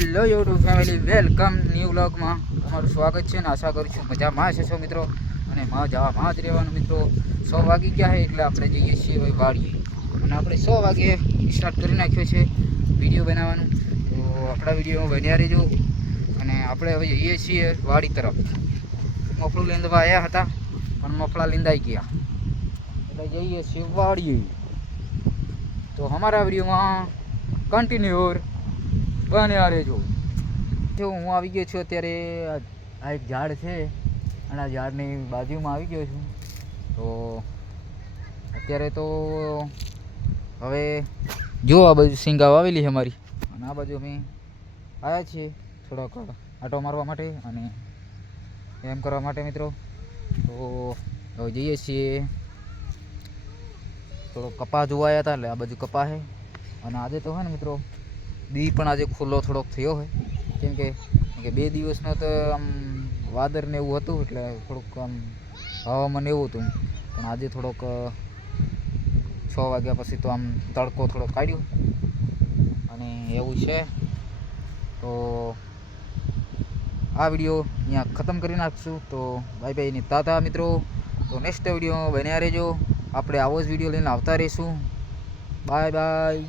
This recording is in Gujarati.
Hello YouTube family, welcome new વ્લોગમાં તમારું સ્વાગત છે. ને આશા કરું છું મજામાં હશો મિત્રો, અને મજામાં જ રહેવાનું મિત્રો. 100 વાગી ગયા છે એટલે આપણે જઈએ છીએ ભાઈ વાડીએ, અને આપણે 100 વાગે સ્ટાર્ટ કરી નાખ્યો છે વિડીયો બનાવવાનું. તો આપણા વિડીયો બન્યા રહેજો. અને આપણે હવે જઈએ છીએ વાડી તરફ. મફળું લીંદવા આવ્યા હતા પણ મફળા લીંદાઈ ગયા એટલે જઈએ છીએ વાડીએ. તો અમારા વિડીયોમાં કન્ટિન્યુ બન્યા રહેજો. જો હું આવી ગયો છું અત્યારે, આ એક ઝાડ છે અને આ ઝાડની બાજુમાં આવી ગયો છું. તો અત્યારે તો હવે જો આ બાજુ સિંગા વાવેલી છે મારી, અને આ બાજુ અમે આવ્યા છીએ થોડોક આંટો મારવા માટે અને એમ કરવા માટે મિત્રો. તો હવે જઈએ છીએ. થોડો કપા જોવાયા હતા એટલે આ બાજુ કપા છે. અને આજે તો હે ને મિત્રો, દી પણ આજે ખુલ્લો થોડોક થયો હોય, કેમ કે 2 દિવસનો તો આમ વાદળ ને એવું હતું એટલે થોડુંક આમ હવામાન એવું હતું. પણ આજે થોડોક 6 વાગ્યા પછી તો આમ તડકો થોડો કાઢ્યો અને એવું છે. તો આ વિડીયો અહીંયા ખતમ કરી નાખશું. તો બાય બાય ની તાતા મિત્રો. તો નેક્સ્ટ વિડીયો બન્યા રહેજો. આપણે આવો જ વિડીયો લઈને આવતા રહીશું. Bye bye.